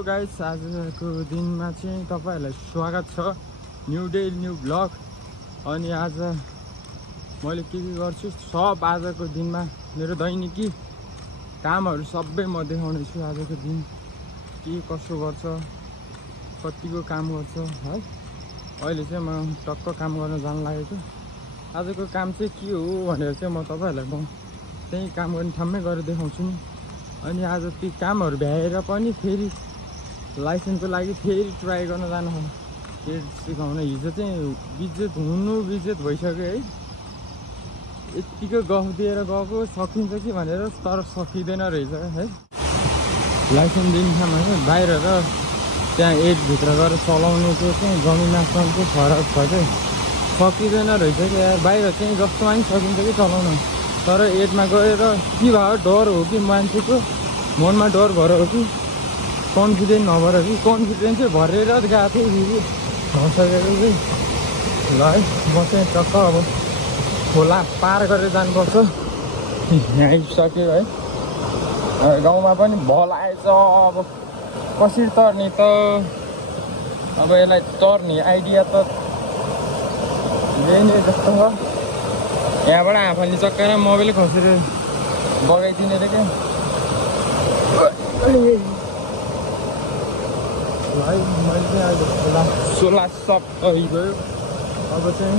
Hello guys, आजको दिनमा चाहिँ तपाईहरुलाई स्वागत छ न्यू डे न्यू ब्लग। अनि आज मैले के गर्छु सब आजको दिनमा मेरो दैनिकी कामहरु सबै म देखाउने छु। आजको दिन के कसो गर्छ, कतिको काम गर्छ है। अहिले चाहिँ म टक्क काम गर्न जान लागेको। आजको काम चाहिँ के हो भनेर चाहिँ म तपाईहरुलाई त्यही काम गर्ने ठाउँमै गएर देखाउँछु नि। अनि आज ती कामहरु भ्याएर पनि फेरि लाइसेन्सको लागि फेरि ट्राई गर्न जानु हो, ट्रेड सिकाउन। हिजो चाहिँ बिजेत भइसक्यो है। यतिको गफ दिएर गएको सकिन्छ कि भनेर, तर सकिँदैन रहेछ है। लाइसेन्स दिने ठाउँमा चाहिँ बाहिर र त्यहाँ एडभित्र गएर चलाउनुको चाहिँ जमिन आसमानको फरक छ कि सकिँदैन रहेछ कि यार। बाहिर चाहिँ जस्तोमा पनि सकिन्छ कि चलाउन, तर एडमा गएर के भयो, डर हो कि मान्छेको मनमा डर भएर हो कि कन्फिडेन्ट नभएर कि कन्फिडेन्स चाहिँ भरेर गएको थियो फेरि नसकेको कि। ल है, म चाहिँ टक्क अब खोला पार गरेर जानुपर्छ। यहाँ आइसक्यो है। गाउँमा पनि भल आएछ। अब कसरी तर्ने त, अब यसलाई तर्ने आइडिया त यही जस्तो छ। यहाँबाट आफैले चक्कर मोबाइल खसेर बगाइदिने रे क्या। मैले चाहिँ अहिले खोला 16 सक गयो। अब चाहिँ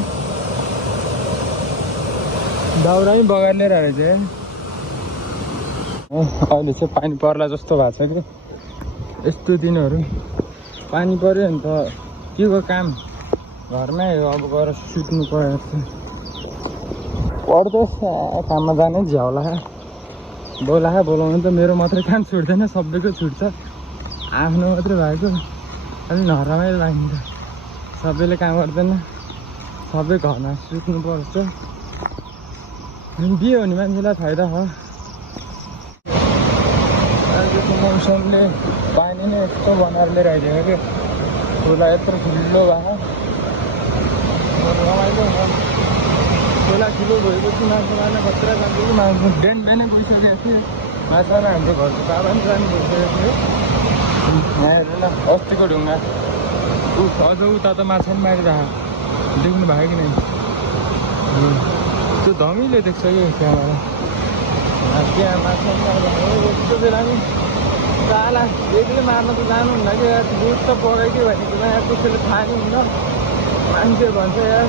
दाउरा बगाएर लिएर रहेछ। अहिले चाहिँ पानी पर्ला जस्तो भएको छ कि। यस्तो दिनहरू पानी पर्यो भने त के को काम घरमै हो। अब गएर सुत्नु पर्यो पर्दैछ। काममा जाने झ्याउला बोलाउनु त मेरो मात्रै काम छुट्दैन, सबैको छुट्छ। आफ्नो मात्रै भएको अलि नरमाइलो लाग्छ। सबैले काम गर्दैन, सबै घरमा सुत्नु पर्छ। बिहे हुने मान्छेलाई फाइदा हो। अहिलेको मौसमले पानी नै यस्तो बनाएर लिएर आइदिएको कि खोला यत्रो ठुलो भएको रमाइलो हो। खोला ठुलो भएपछि मान्छे मार्न खतरा जान्छ कि मान्छे बिहानै गइसकेको थियो। मात्रामा हाम्रो घरको बाबा पनि जानु भइसकेको थियो। यहाँ हेर न, अस्तिको ढुङ्गा अझ उता त माछा पनि मारिरहेको देख्नु भयो कि नै? त्यो धमिलो देख्छ कि त्यहाँबाट। त्यहाँ माछा पनि मारिरहेको यस्तो बेला नि साला एक्लै मार्न त जानुहुन्न कि यार। दुध त पकाइदियो भनेको यहाँ कसैले थाहा नि हुन्न। मान्छे भन्छ यार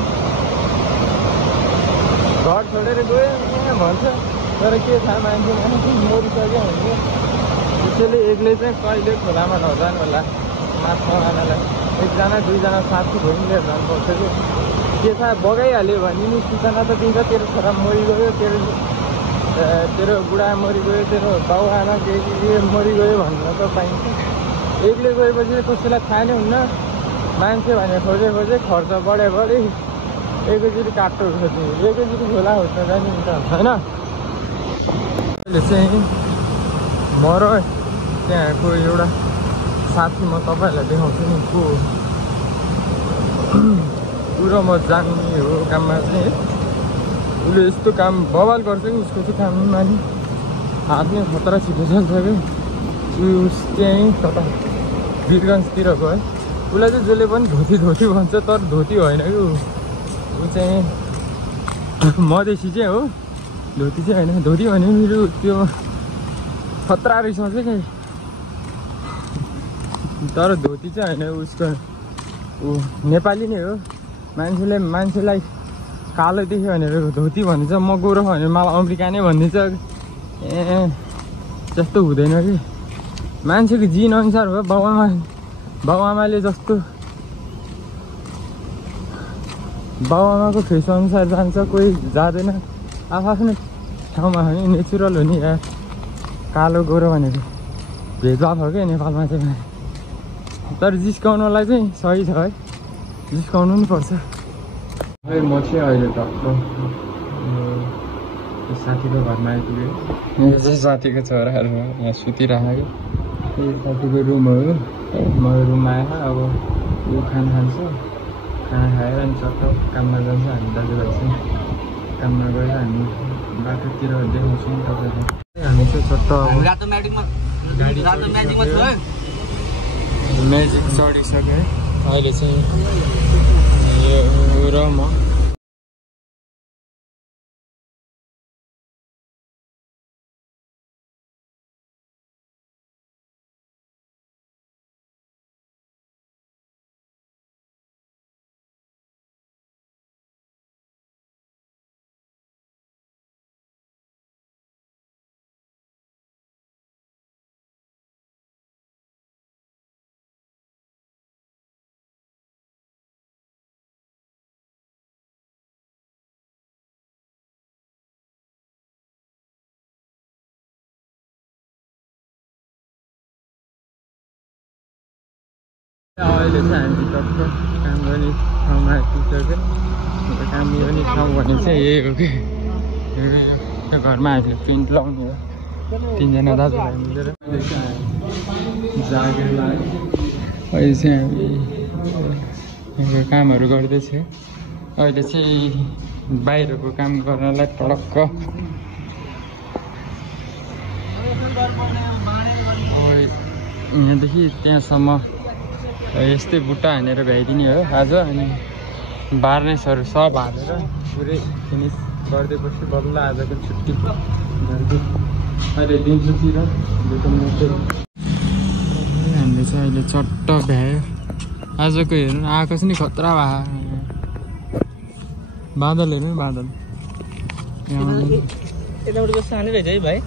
घर छोडेर गयो यहाँ भन्छ, तर के थाहा मान्छे मरिसक्यो भने। त्यसैले एक्लै चाहिँ कहिले खोलामा नजानु होला माछा मार्नलाई। एकजना दुईजना साथी भइ लिएर जानुपर्छ कि। के थाहा बगाइहाल्यो भने नि सूचना त दिन्छ, तेरो छोरा मरिगयो, तेरो बुढा मरिगयो, तेरो बाउ आमा के मरिगयो भनेर त पाइन्छ। एक्लै गएपछि कसैलाई थाहा नै हुन्न। मान्छे भने खोजे खर्च बढे एकैचोटि काट्टो खोज्ने, एकैचोटि खोला खोज्न जाने नि त होइन। अहिले चाहिँ म र त्यहाँको एउटा साथी म तपाईँहरूलाई देखाउँछु नि को पुरो म जान्ने हो काममा चाहिँ। उसले यस्तो काम बवाल गर्छ कि उसको चाहिँ काममा नि हात नै खतरा छिटो चल्छ कि। उस चाहिँ कता वीरगन्जतिरको है। उसलाई चाहिँ जसले पनि धोती भन्छ, तर धोती होइन कि ऊ चाहिँ मधेसी चाहिँ हो, धोती चाहिँ होइन। धोती भने मेरो त्यो खतरा रहेछ कि, तर धोती चाहिँ होइन उसको। ऊ नेपाली नै हो। मान्छेलाई कालो देख्यो भनेर धोती भनिन्छ, म गोरो भनेर मलाई अमेरिका नै भनिदिन्छ। जस्तो हुँदैन कि। मान्छेको जिन अनुसार हो। बाउआमाले जस्तो बाउआमाको फेस अनुसार जान्छ, कोही जाँदैन। आफ्नो ठाउँमा हो नि, नेचुरल हो नि यार। कालो गोरो भनेको भेदभाव हो क्या नेपालमा चाहिँ। तर जिस्काउनलाई चाहिँ सही छ है, जिस्काउनु पनि पर्छ। म चाहिँ अहिले टक्क साथीको घरमा आइपुगेँ। यो चाहिँ साथीको छोराहरू यहाँ सुतिरहेको। यो साथीको रुम हो। म रुममा आएँ। अब यो खाना खान्छ, खाना खाएर अनि चट्ट काममा जान्छ। हामी दाजुभाइ चाहिँ काममा गएर हामी बाटोतिर देखाउँछौँ तपाईँलाई। हामी चाहिँ चट्ट गाडी म्याजिक चढिसक्यो है अहिले चाहिँ यो र म अहिले चाहिँ हामी टक्क काम गर्ने ठाउँमा आइपुगिसक्यो काम गर्ने ठाउँ भने चाहिँ यही हो कि घरमा हामीले प्रिन्ट लाउने हो 3जना दाजुभाइ मिलेर जागिरमा अहिले चाहिँ हामी कामहरू गर्दैछ अहिले चाहिँ बाहिरको काम गर्नलाई टक्क यहाँदेखि त्यहाँसम्म यस्तै बुट्टा हानेर भ्याइदिने हो आज अनि बार्नेसहरू सब हालेर पुरै फिनिस गरिदिएपछि बल्ल आजको छुट्टी अहिले दिउँसोतिर हामीले चाहिँ अहिले चट्ट भ्यायो आजको हेर्नु आकाश नि खतरा भए बादल हेर्नु बादल यताउटिको सानै रहेछ है भाइ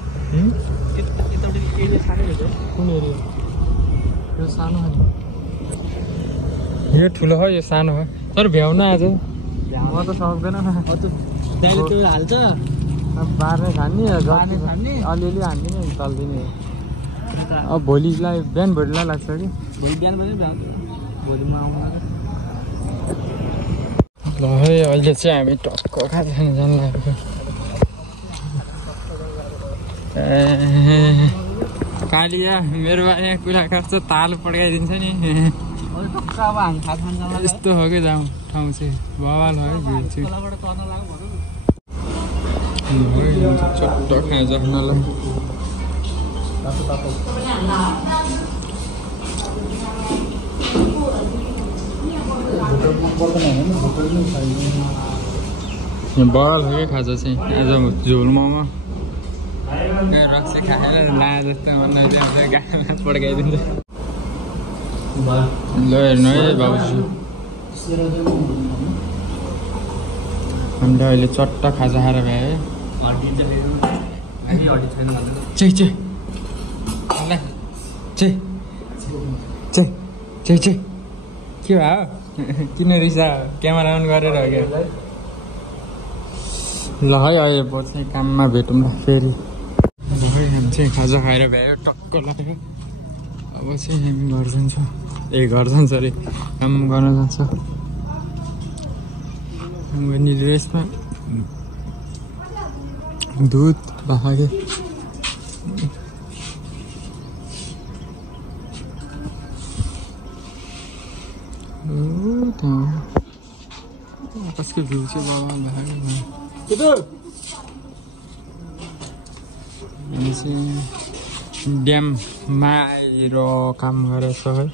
यताउटिको एरिया सानै रहेछ कुन एरिया यो सानो हो यो ठुलो हो यो सानो हो तर भ्याउन आज म त सक्दैन दाइले त्यो हाल्छ बार्ने खाने अलिअलि हान्दिने चल्दिने अब भोलिलाई बिहानभरिलाई लाग्छ कि भोलि बिहान पनि भ्याउँछ भोलिमा आउनु ल है अहिले चाहिँ हामी टक्क खाजा खान जानु लागेको कालिया मेरो बारे कुरा गर्छ ताल पड्काइदिन्छ नि अब हामी खाजा खान जानु यस्तो हो कि ठाउँ चाहिँ बवाल हो है भिड चाहिँ चट्ट खाजा खानलाई बवाल हो कि खाजा चाहिँ आज झोल मोमो रक्सी खाएर ला जस्तो मन गाडीमा पड्काइदिन्छ ल हेर्नु है भाउजू हामीले अहिले चट्ट खाजा खाएर भ्यायो के भयो किन रिसा क्यामेरा अन गरेर हो क्या ल है अहिले चाहिँ काममा भेटौँ ल फेरि हामी चाहिँ खाजा खाएर भ्यायो टक्क लाग्यो अब चाहिँ हामी घर जान्छौँ घर जान्छ अरे काम गर्न जान्छ नीले यसमा दुध भाग्यो आकाशको भ्यू चाहिँ बाबा भाग्यो हामी चाहिँ ड्याममा आएर काम गरेछ है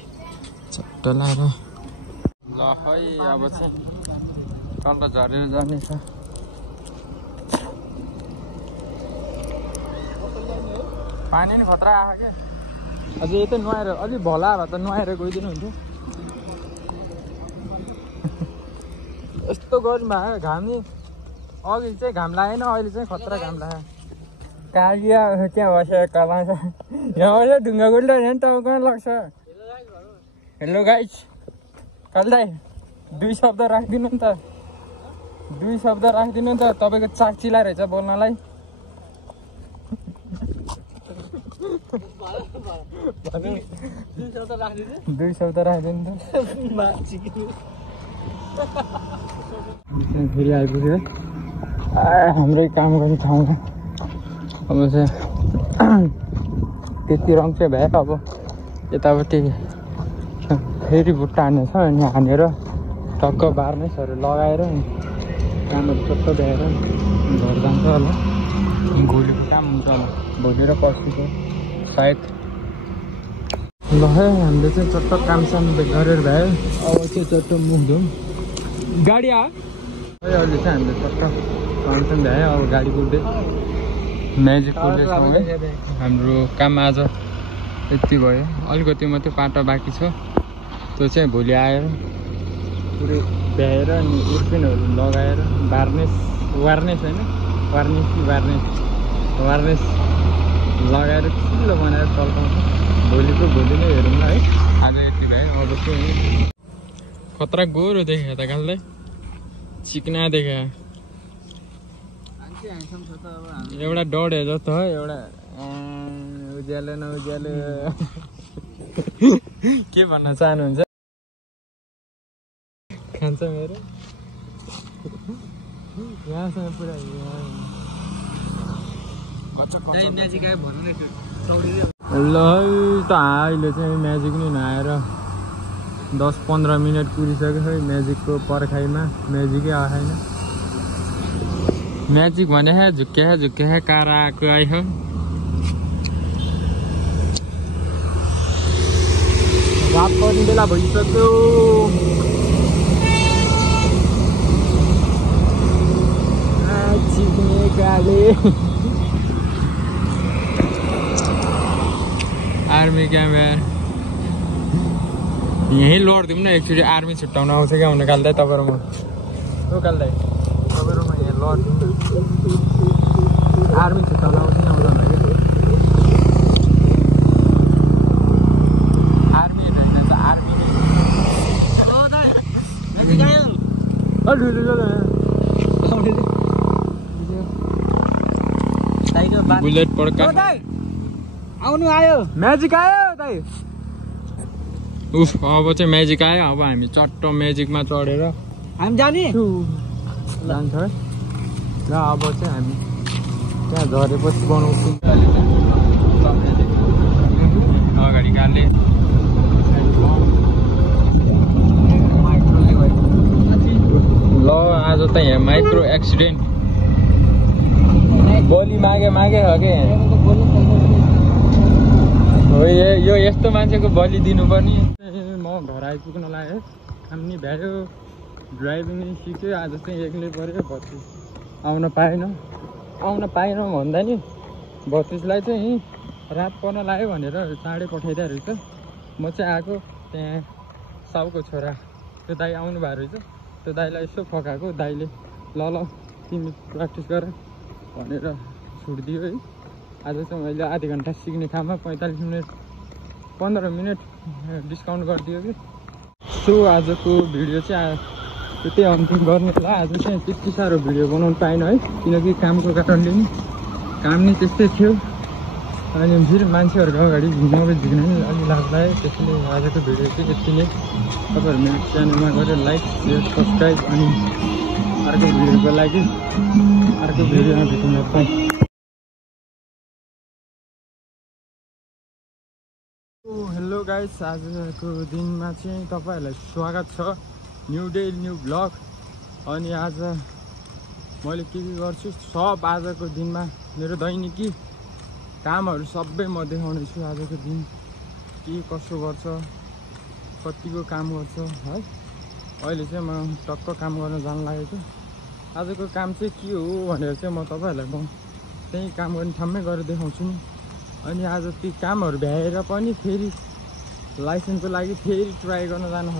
चट्ट लाएर ल है अब चाहिँ तल झरेर जानेछ पानी नि खतरा आयो क्या अझ यतै नुहाएर अलिक भला भए त नुहाएर गइदिनु हुन्थ्यो यस्तो गरम भयो घाम नि अघि चाहिँ घाम लागेन अहिले चाहिँ खतरा घाम लाग्यो कालिया त्यहाँ बसेर कला छ यहाँ बसेर ढुङ्गा गुल्टा झन् तपाईँ कहाँ लाग्छ हेलो गाइज काल दाइ 2 शब्द राखिदिनु नि त 2 शब्द राखिदिनु नि त तपाईँको चाक चिला रहेछ बोल्नलाई 2 शब्द राखिदिनु त फेरि आइपुग्यो हाम्रै काम गर्ने ठाउँमा अब चाहिँ त्यति रङ चाहिँ भयो अब यतापट्टि फेरि बुट्टा हान्नेछ अनि हानेर टक्क बार्नेसहरू लगाएर कामहरू टक्क भ्याएर घर जान्छ होला भोलिको काम हुन्छ होला भोलि र पर्सिको सायद ल है हामीले चाहिँ चट्ट कामसाम गरेर भ्यायो अब चाहिँ चट्ट मुख धुम गाडी आ है अहिले चाहिँ हामीले चट्ट कामसाम भ्यायो अब गाडी कुद्दै म्याजिक कुद्दैछौँ है हाम्रो काम आज यति भयो अलिकति मात्रै पाटो बाँकी छ त्यो चाहिँ भोलि आएर पुरै भ्याएर अनि उर्पिनहरू लगाएर वार्नेस होइन वार्नेस लगाएर चिल्लो बनाएर चल्काउँछ भोलि नै हेरौँ न है आज यति भयो अब चाहिँ खतरा गोरो देखे त गाल्दै चिकना देखे एउटा डढे जस्तो है एउटा उज्यालो नउज्यालो के भन्न चाहनुहुन्छ खान्छ मेरो यहाँसँग पुरा ल त अहिले चाहिँ म्याजिक नै नआएर 10-15 मिनट पुगिसक्यो है म्याजिकको पर्खाइमा म्याजिकै आएन म्याजिक भने झुक्क्या कार आएको आयो रात पर्ने बेला भइसक्यो चिक्ने गाले आर्मी क्यामेरा यहीँ लडिदिउँ न एकचोटि आर्मी छुट्याउन आउँछ क्या हुन काल्दै तपाईँहरू म काल्दै तपाईँहरू म यहाँ लडिदिउँ न आर्मी छुट्याउन आउँछ कि आउँदैन कि आर्मी होइन त आर्मी बुलेट पड्का आउनु आयो म्याजिक आयो दाइ उफ अब चाहिँ म्याजिक आयो अब हामी चट्ट म्याजिकमा चढेर हामी जाने जान्छ है र अब चाहिँ हामी त्यहाँ झरेपछि बनाउँछौँ अगाडि काले ल आज त यहाँ माइक्रो एक्सिडेन्ट बलि मागे हो क्या यो यस्तो मान्छेको बलि दिनुपर्ने म घर आइपुग्न लाग्यो काम नि भ्यायो ड्राइभिङ नि सिक्यो आज चाहिँ एक्लै पऱ्यो 32 आउन पाएन भन्दा नि 32लाई चाहिँ रात पर्न लाग्यो भनेर चाँडै पठाइदिएको रहेछ म चाहिँ आएको त्यहाँ साउको छोरा त्यो दाइ आउनु भएको रहेछ त्यो दाइलाई यसो फकाएको दाइले ल तिमी प्र्याक्टिस गर भनेर छुट दियो है आज चाहिँ मैले आधी घन्टा सिक्ने ठाउँमा 45 मिनट 15 मिनट डिस्काउन्ट गरिदियो कि सो आजको भिडियो चाहिँ त्यही अन्तिम गर्ने होला आज चाहिँ त्यति साह्रो भिडियो बनाउनु पाइनँ है किनकि कामको कारणले नि काम नि त्यस्तै थियो अनि फेरि मान्छेहरूको अगाडि नबेचिकन नि अलि लाग्ला है त्यसैले आजको भिडियो चाहिँ यति नै तपाईँहरू मेरो च्यानलमा गएर लाइक सेयर सब्सक्राइब अनि अर्को भिडियोको लागि अर्को भिडियोमा भेट्न पाएँ हेलो गाइस आजको दिनमा चाहिँ तपाईँहरूलाई स्वागत छ न्यू डे न्यू ब्लग अनि आज मैले के गर्छु सब आजको दिनमा मेरो दैनिकी कामहरू सबै म देखाउने छु आजको दिन के कसो गर्छ कतिको काम गर्छ है अहिले चाहिँ म टक्क काम गर्न जान लागेको आजको काम चाहिँ के हो भनेर चाहिँ म तपाईँहरूलाई त्यही काम गर्ने ठाउँमै गएर देखाउँछु नि अनि आज ती कामहरू भ्याएर पनि फेरि लाइसेन्सको लागि फेरि ट्राई गर्न जानु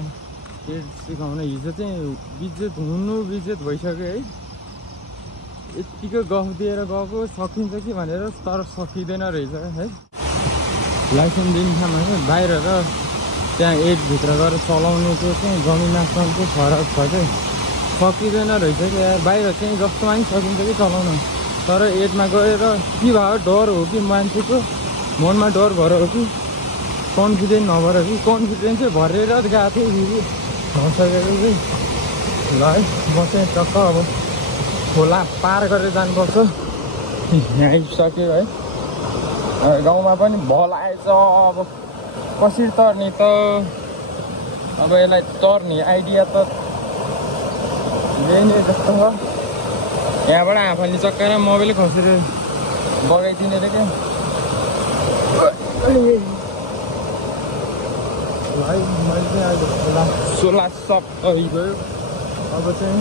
फेरि सिकाउन हिजो चाहिँ बिजेत भइसक्यो है यत्तिको गफ दिएर गएको सकिन्छ कि भनेर तर सकिँदैन रहेछ है लाइसेन्स दिने ठाउँमा चाहिँ बाहिर र त्यहाँ एडभित्र गएर चलाउनुको चाहिँ जमिन आसमानको फरक छ चाहिँ सकिँदैन रहेछ कि यार बाहिर चाहिँ जस्तोमा पनि सकिन्छ कि चलाउन तर एडमा गएर के भयो डर हो कि मान्छेको मनमा डर भएर हो कि कन्फिडेन्ट नभएर कि कन्फिडेन्स चाहिँ भरेर गएको थियो फेरि नसकेको चाहिँ ल है म चाहिँ टक्क अब खोला पार गरेर जानुपर्छ यहाँ आइसक्यो है गाउँमा पनि भल आएछ अब कसरी तर्ने त अब यसलाई तर्ने आइडिया त यही नै जस्तो छ यहाँबाट आफैले चक्केर मोबाइल खसेर बगाइदिने रे क्या भाइ मैले चाहिँ अहिले 16 सक गयो। अब चाहिँ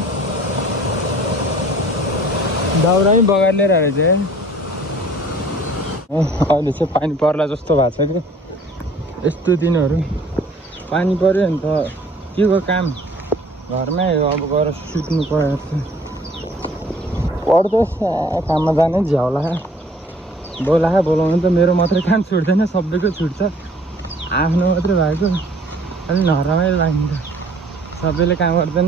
दाउरा पनि बगार्ने रहेछ। अहिले चाहिँ पानी पर्ला जस्तो भएको छ कि यस्तो दिनहरू पानी पर्यो नि त के को काम घरमै हो। अब गएर सुत्नु पर्यो पर्दैछ काममा जाने झ्याउला बोलाउनु त मेरो मात्रै काम छुट्दैन सबैको छुट्छ आफ्नो मात्रै भएको अलि नरमाइलो लाग्छ। सबैले काम गर्दैन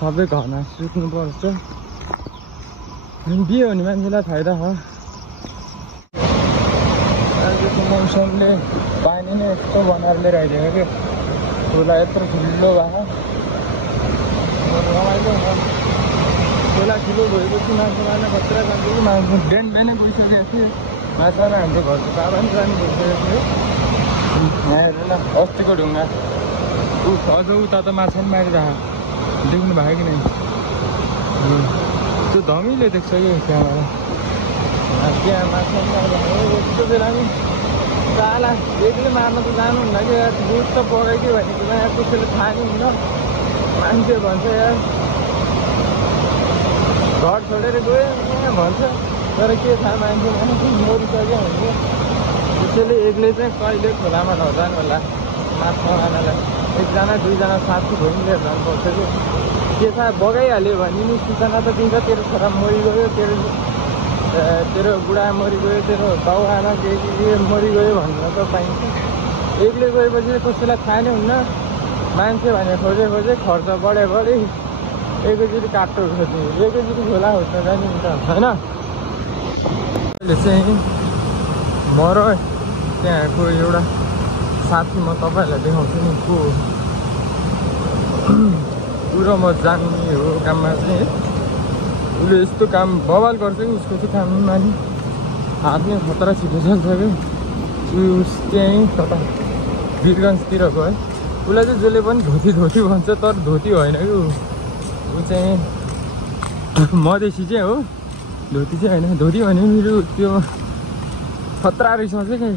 सबै घरमा सुत्नु पर्छ अनि बिहे हुने मान्छेलाई फाइदा हो। अहिलेको मौसमले पानी नै यस्तो बनाएर लिएर आइदिएको कि खोला यत्रो ठुलो भएको रमाइलो हुन्छ। खोला ठुलो भएपछि माछा मार्न कत्रा जान्छ कि मान्छे बिहान बिहानै गइसकेको थियो माछा मार्न। हाम्रो घरको बाबा पनि जानु भइसकेको थियो। यहाँ हेर्नु न अस्तिको ढुङ्गा अझ उता त माछा पनि मारिरहेको देख्नु भयो कि नै त्यो धमिलो देख्छ कि त्यहाँबाट त्यहाँ माछा मारिरहेको यस्तो बेला नि चाला एक्लै मार्न त जानुहुन्न कि यार दुध त पकाइदियो भनेको यहाँ कसैले थाहा नि हुन्न। मान्छे भन्छ यार घर छोडेर गयो यहाँ भन्छ तर के थाहा मान्छे मरिसक्यो भने त्यसैले एक्लै चाहिँ कहिले खोलामा नजानु होला माछा मार्नलाई। एकजना दुईजना साथी भइ लिएर जानुपर्छ कि के थाहा बगाइहाल्यो भने नि सूचना त दिन्छ तेरो छोरा मरिगयो तेरो बुढा मरिगयो तेरो बाउ आमा के मरिगयो भनेर त पाइन्छ। एक्लै गएपछि कसैलाई थाहा नै हुन्न। मान्छे भने खोजे खर्च बढ्यो एकैचोटि काट्टो खोज्ने एकैचोटि खोला खोज्न जाने नि त होइन। अहिले चाहिँ म र त्यहाँको एउटा साथी म तपाईँहरूलाई देखाउँछु नि को पुरो म जान्ने हो काममा चाहिँ उसले यस्तो काम बवाल गर्छ कि उसको चाहिँ काममा नि हात नै खतरा छिटो चल्छ कि उस त्यहीँ कता वीरगन्जतिर गयो। उसलाई चाहिँ जसले पनि धोती भन्छ तर धोती होइन कि ऊ चाहिँ मधेसी चाहिँ हो धोती चाहिँ होइन। धोती भने मेरो त्यो खतरा रहेछ कि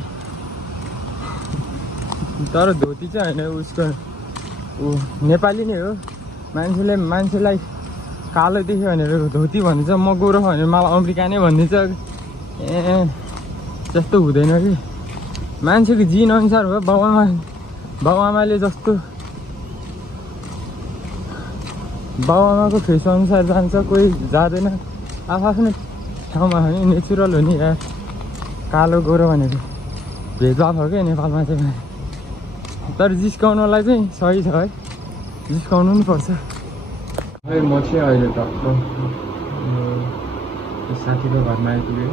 तर धोती चाहिँ होइन उसको ऊ नेपाली नै हो। मान्छेलाई कालो देख्यो भनेर धोती भनिन्छ म गोरो भनेर मलाई अमेरिका नै भनिदिन्छ त्यस्तो हुँदैन कि मान्छेको जिन अनुसार हो। बाउ आमाले जस्तो बाउ आमाको फेस अनुसार जान्छ कोही जाँदैन आफ्नो ठाउँमा हो नि नेचुरल हो नि यार। कालो गोरो भनेर भेदभाव हो क्या नेपालमा चाहिँ तर जिस्काउनलाई चाहिँ सही छ है जिस्काउनु नि पर्छ। म चाहिँ अहिले टक्क साथीको घरमा आइपुगेँ।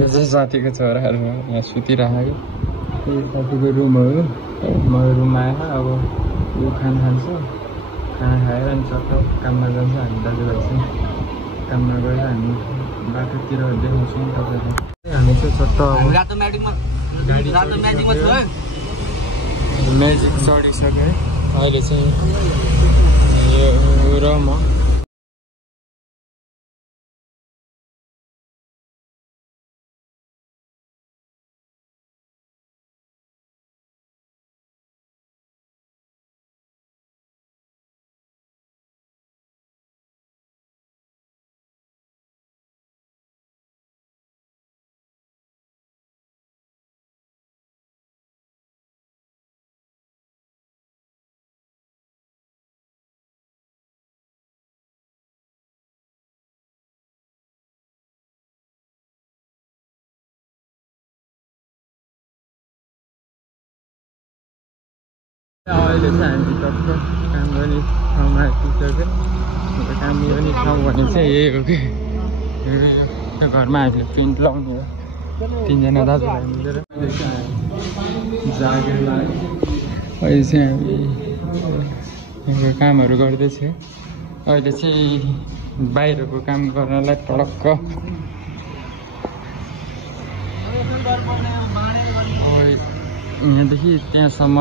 यो चाहिँ साथीको छोराहरू यहाँ सुतिरहेको यो साथीको रुम हो। म रुममा आएँ अब यो खाना खान्छ खाना खाएर अनि चट्ट काममा जान्छ। हामी दाजुभाइ चाहिँ काममा गएर हामी बाटोतिर देखाउँछौँ तपाईँलाई। हामी चाहिँ चट्ट म्याजिक चढिसक्यो है। अहिले चाहिँ यो र म अहिले चाहिँ हामी टक्क काम गर्ने ठाउँमा आइपुगिसक्यो। काम गर्ने ठाउँ भने चाहिँ यही हो कि घरमा हामीले पेन्ट लाउने हो तिनजना दाजुभाइ मिलेर। जागिरमा अहिले चाहिँ हामी कामहरू गर्दैछ। अहिले चाहिँ बाहिरको काम गर्नलाई टक्क यहाँदेखि त्यहाँसम्म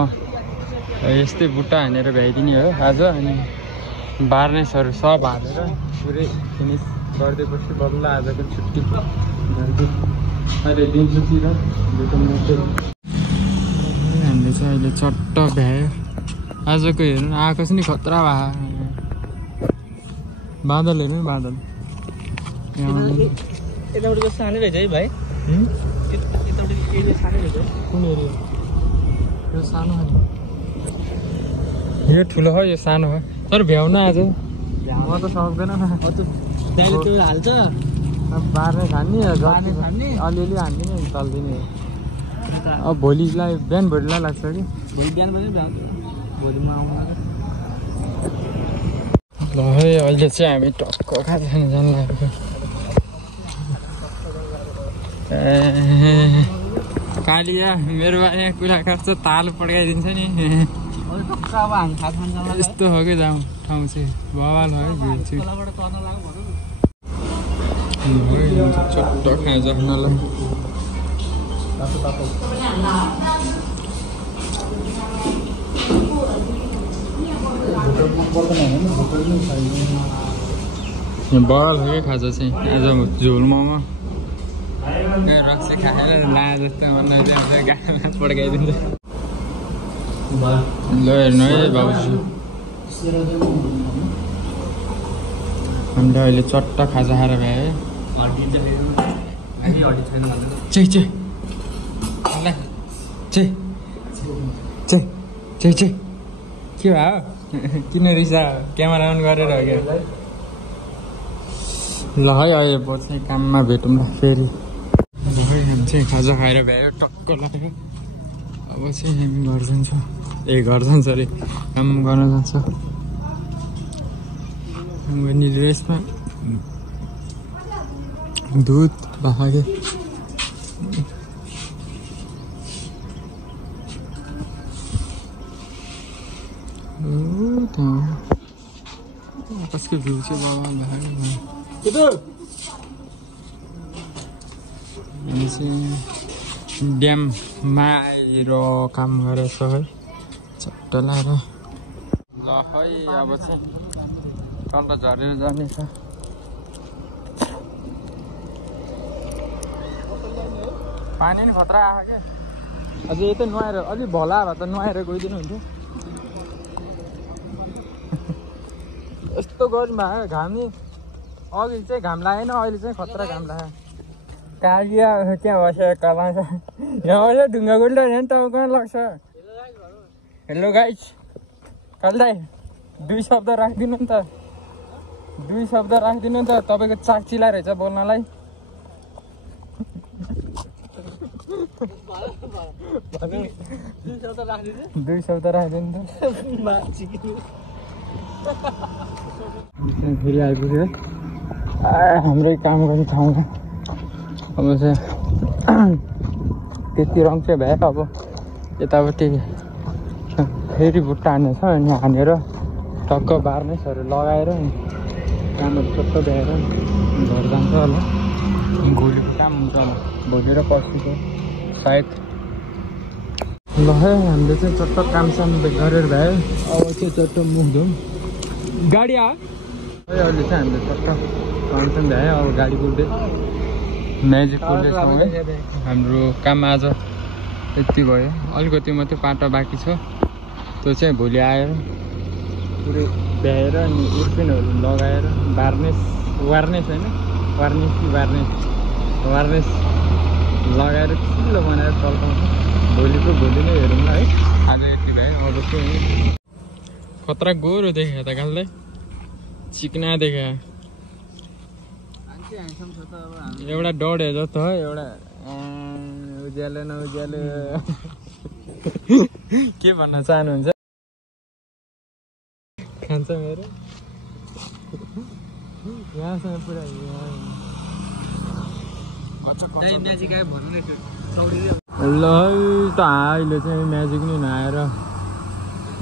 यस्तै बुट्टा हानेर भ्याइदिने हो आज। अनि बार्नेसहरू सब हालेर पुरै फिनिस गरिदिएपछि बल्ल आजको छुट्टी अहिले दिउँसोतिर हामीले चाहिँ अहिले चट्ट भ्यायो आजको हेर्नु आकाश नि खतरा भए बादल हेर्नु बादल यतापट्टिको सानै रहेछ है भाइ यतापट्टिको एरिया सानै रहेछ कुन एरिया यो सानो हो यो ठुलो हो यो सानो हो तर भ्याउन आज म त सक्दैन दाइले त्यो हाल्छ बार्ने खाने बार्ने खाने अलिअलि हान्दिने चल्दिने अब भोलिलाई बिहान भोलिलाई लाग्छ कि भोलि बिहान पनि भोलिमा आउनु ल है अहिले चाहिँ हामी टक्क खाजा खान जानु लागेको कालिया मेरो बारे कुरा काट्छ ताल पड्काइदिन्छ नि टक्क अब हामी खाजा खान जानु यस्तो हो कि ठाउँ चाहिँ बवाल हो है भिड चाहिँ चट्ट खाजा खानलाई बवाल हो कि खाजा चाहिँ आज झोल मोमो रक्सी खाएर ला जस्तो मन गाडीमा पड्काइदिन्छ ल हेर्नु है बाबुजी हामीले अहिले चट्ट खाजा खाएर भ्यायो के भयो किन रिसा क्यामेरा अन गरेर हो क्या ल है अहिले पर्छ काममा भेटौँ ल फेरि हामी चाहिँ खाजा खाएर भ्यायो टक्क लाग्यो अब चाहिँ हामी घर जान्छौँ घर जान्छ अरे काम गर्न जान्छ रेसमा दुध भाग्यो आकाशको भ्यू चाहिँ बाबा भाग्यो हामी चाहिँ ड्याममा आएर काम गरेछ है चट्ट लाएर ल है अब चाहिँ तल झरेर जानेछ पानी नि खतरा आयो क्या अझै यतै नुहाएर अलिक भला भए त नुहाएर गइदिनु हुन्थ्यो यस्तो गर्नु भयो घाम नि अघि चाहिँ घाम लागेन अहिले चाहिँ खतरा घाम लाग्यो कालिया त्यहाँ बसेर कला छ यहाँ बसेर ढुङ्गा गुल्टा झन् तपाईँ कहाँ लाग्छ हेलो गाइस काल दाइ 2 शब्द राखिदिनु नि त 2 शब्द राखिदिनु नि त तपाईँको चाक चिलाइरहेछ बोल्नलाई 2 शब्द राखिदिनु त फेरि आइपुग्यो हाम्रै काम गर्ने ठाउँ अब चाहिँ त्यति रङ चाहिँ भयो अब यतापट्टि फेरि बुट्टा हान्ने छ अनि हानेर टक्क बार्नेसहरू लगाएर कामहरू टक्क भ्याएर घर जान्छ होला भोलिको काम हुन्छ होला भोलि र पर्सिको सायद ल है हामीले चाहिँ चट्ट कामसाम गरेर भ्यायो अब चाहिँ चट्ट मुख धुम गाडी आयो अहिले चाहिँ हामीले चट्ट कामसाम भ्यायो अब गाडी कुद्दै म्याजिक कुद्दैछौँ है हाम्रो काम आज यति भयो अलिकति मात्रै पाटो बाँकी छ त्यो चाहिँ भोलि आएर पुरै भ्याएर अनि उर्पिनहरू लगाएर वार्नेस होइन वार्नेस लगाएर चिल्लो बनाएर चल्काउँछ भोलिको भोलि नै हेरौँ न है आज यति भयो अब चाहिँ खतरा गोरो देखेँ त गाल्दै चिकना देखेँ एउटा डढे जस्तो है एउटा उज्यालो नउज्यालो के भन्न चाहनुहुन्छ खान्छ मेरो यहाँसँग पुरा ल त अहिले चाहिँ म्याजिक नै नआएर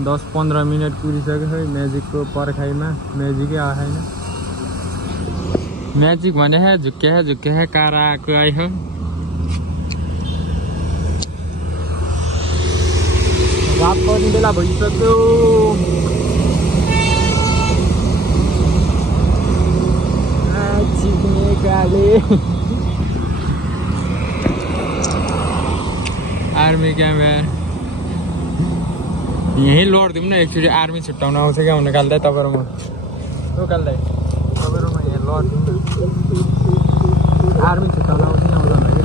10-15 मिनट कुरिसक्यो है म्याजिकको पर्खाइमा म्याजिकै आएन म्याजिक भने झुक्क्या कार आएको आयो रात पर्ने बेला भइसक्यो चिक्ने काले आर्मी क्याम्प यहीँ लडिदिउँ न एकचोटि आर्मी छुट्टाउन आउँछ क्या हुन काल्दै तपाईँहरू म काल्दै तपाईँहरू म यहाँ लडिदिउँ न आर्मी छुट्टाउन आउँछ कि आउँदैन कि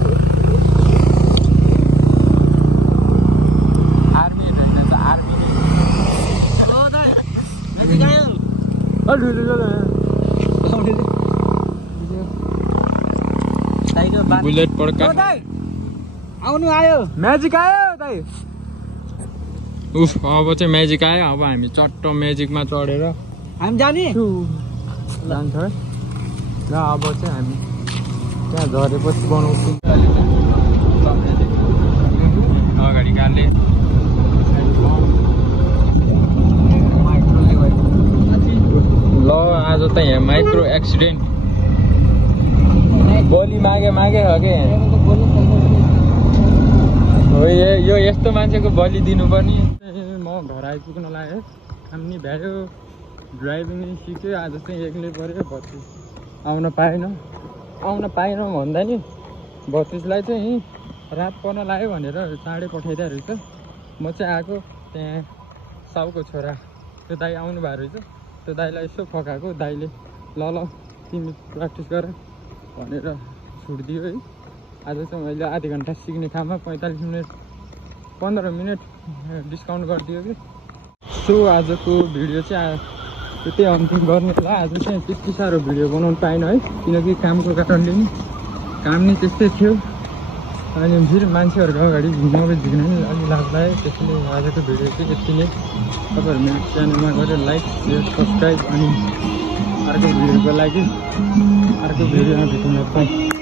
आर्मी होइन त आर्मी बुलेट पड्का आउनु आयो म्याजिक आयो दाइ उफ अब चाहिँ म्याजिक आयो अब हामी चट्ट म्याजिकमा चढेर हामी जाने जान्छ है र अब चाहिँ हामी त्यहाँ झरेपछि बनाउँछौँ अगाडि काले ल आज त यहाँ माइक्रो एक्सिडेन्ट बलि मागे हो कि हो यो यस्तो मान्छेको बलि दिनुपर्ने म घर आइपुग्न लाग्यो हामी भ्यायो ड्राइभिङ सिक्यो आज चाहिँ एक्लै पऱ्यो 32 आउन पाएन भन्दा नि 32लाई चाहिँ रात पर्न लाग्यो भनेर चाँडै पठाइदिएको रहेछ म चाहिँ आएको त्यहाँ साउको छोरा त्यो दाइ आउनु भएको रहेछ त्यो दाइलाई यसो फकाएको दाइले ल तिमी प्र्याक्टिस गर भनेर छुट दियो है आज चाहिँ मैले आधी घन्टा सिक्ने ठाउँमा 45 मिनट 15 मिनट डिस्काउन्ट गरिदियो कि सो आजको भिडियो चाहिँ त्यही अन्तिम गर्ने होला आज चाहिँ त्यति साह्रो भिडियो बनाउनु पाइनँ है किनकि कामको कारणले नि काम नि त्यस्तै थियो अनि फेरि मान्छेहरूको अगाडि नबेचिकन नि अलि लाग्दा है त्यसैले आजको भिडियो चाहिँ यति नै तपाईँहरू मेरो च्यानलमा गएर लाइक सेयर सब्सक्राइब अनि अर्को भिडियोको लागि अर्को भिडियोमा भेट्न पाएँ